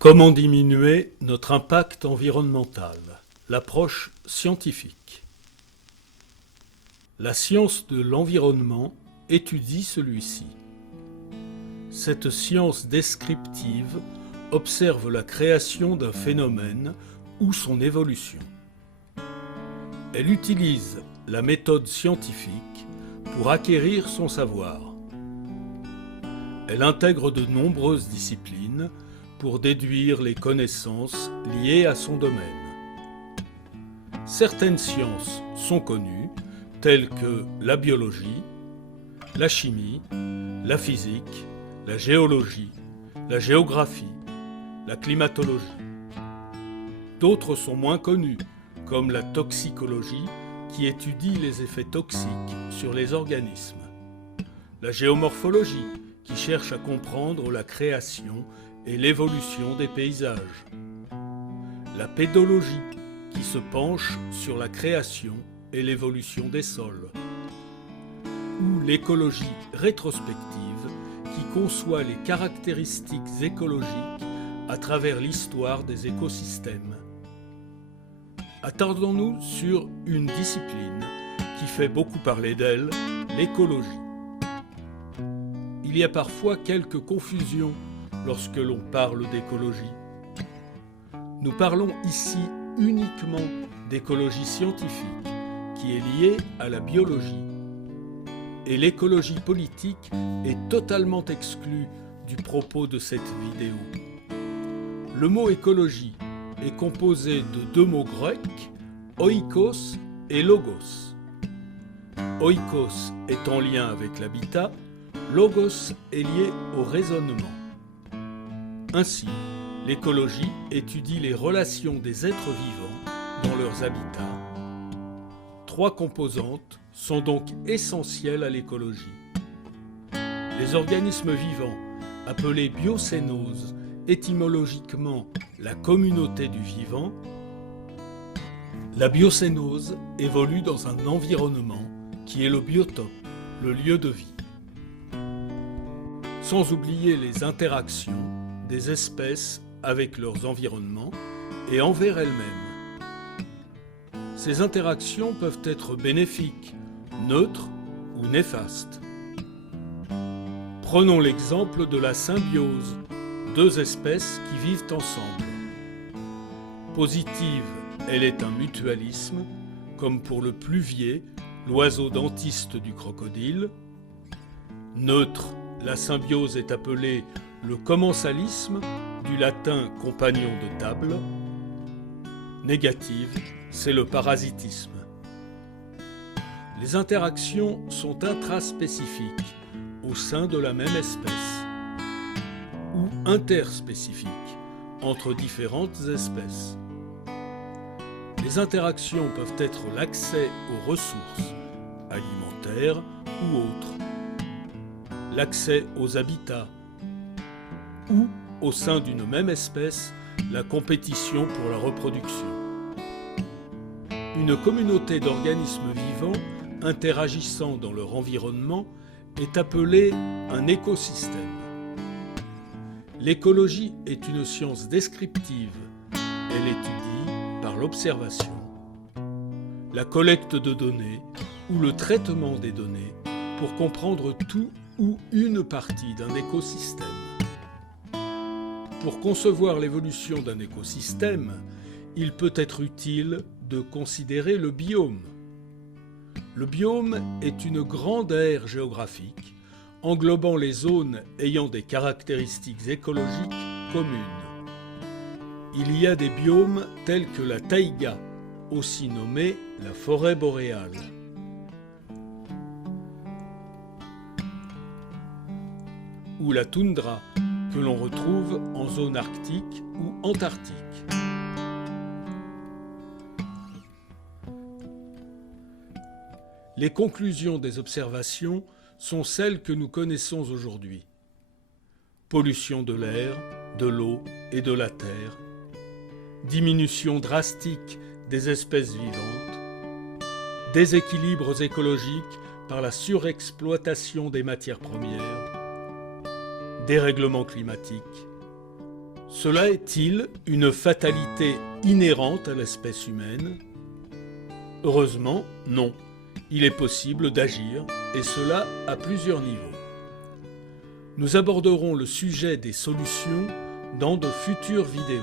Comment diminuer notre impact environnemental? L'approche scientifique. La science de l'environnement étudie celui-ci. Cette science descriptive observe la création d'un phénomène ou son évolution. Elle utilise la méthode scientifique pour acquérir son savoir. Elle intègre de nombreuses disciplines pour déduire les connaissances liées à son domaine. Certaines sciences sont connues, telles que la biologie, la chimie, la physique, la géologie, la géographie, la climatologie. D'autres sont moins connues, comme la toxicologie, qui étudie les effets toxiques sur les organismes, la géomorphologie, qui cherche à comprendre la création et l'évolution des paysages, la pédologie, qui se penche sur la création et l'évolution des sols, ou l'écologie rétrospective, qui conçoit les caractéristiques écologiques à travers l'histoire des écosystèmes. Attardons-nous sur une discipline qui fait beaucoup parler d'elle, l'écologie. Il y a parfois quelques confusions lorsque l'on parle d'écologie. Nous parlons ici uniquement d'écologie scientifique, qui est liée à la biologie. Et l'écologie politique est totalement exclue du propos de cette vidéo. Le mot écologie est composé de deux mots grecs, oikos et logos. Oikos est en lien avec l'habitat, logos est lié au raisonnement. Ainsi, l'écologie étudie les relations des êtres vivants dans leurs habitats. Trois composantes sont donc essentielles à l'écologie. Les organismes vivants, appelés biocénoses, étymologiquement la communauté du vivant. La biocénose évolue dans un environnement qui est le biotope, le lieu de vie. Sans oublier les interactions des espèces avec leurs environnements et envers elles-mêmes. Ces interactions peuvent être bénéfiques, neutres ou néfastes. Prenons l'exemple de la symbiose, deux espèces qui vivent ensemble. Positive, elle est un mutualisme, comme pour le pluvier, l'oiseau dentiste du crocodile. Neutre, la symbiose est appelée le commensalisme, du latin compagnon de table. Négative, c'est le parasitisme. Les interactions sont intraspécifiques au sein de la même espèce ou interspécifiques entre différentes espèces. Les interactions peuvent être l'accès aux ressources alimentaires ou autres, l'accès aux habitats, ou, au sein d'une même espèce, la compétition pour la reproduction. Une communauté d'organismes vivants interagissant dans leur environnement est appelée un écosystème. L'écologie est une science descriptive. Elle étudie, par l'observation, la collecte de données ou le traitement des données pour comprendre tout ou une partie d'un écosystème. Pour concevoir l'évolution d'un écosystème, il peut être utile de considérer le biome. Le biome est une grande aire géographique englobant les zones ayant des caractéristiques écologiques communes. Il y a des biomes tels que la taïga, aussi nommée la forêt boréale, ou la toundra, que l'on retrouve en zone arctique ou antarctique. Les conclusions des observations sont celles que nous connaissons aujourd'hui. Pollution de l'air, de l'eau et de la terre, diminution drastique des espèces vivantes, déséquilibres écologiques par la surexploitation des matières premières, dérèglement climatique, Cela est-il une fatalité inhérente à l'espèce humaine? Heureusement, non. Il est possible d'agir, et cela à plusieurs niveaux. Nous aborderons le sujet des solutions dans de futures vidéos.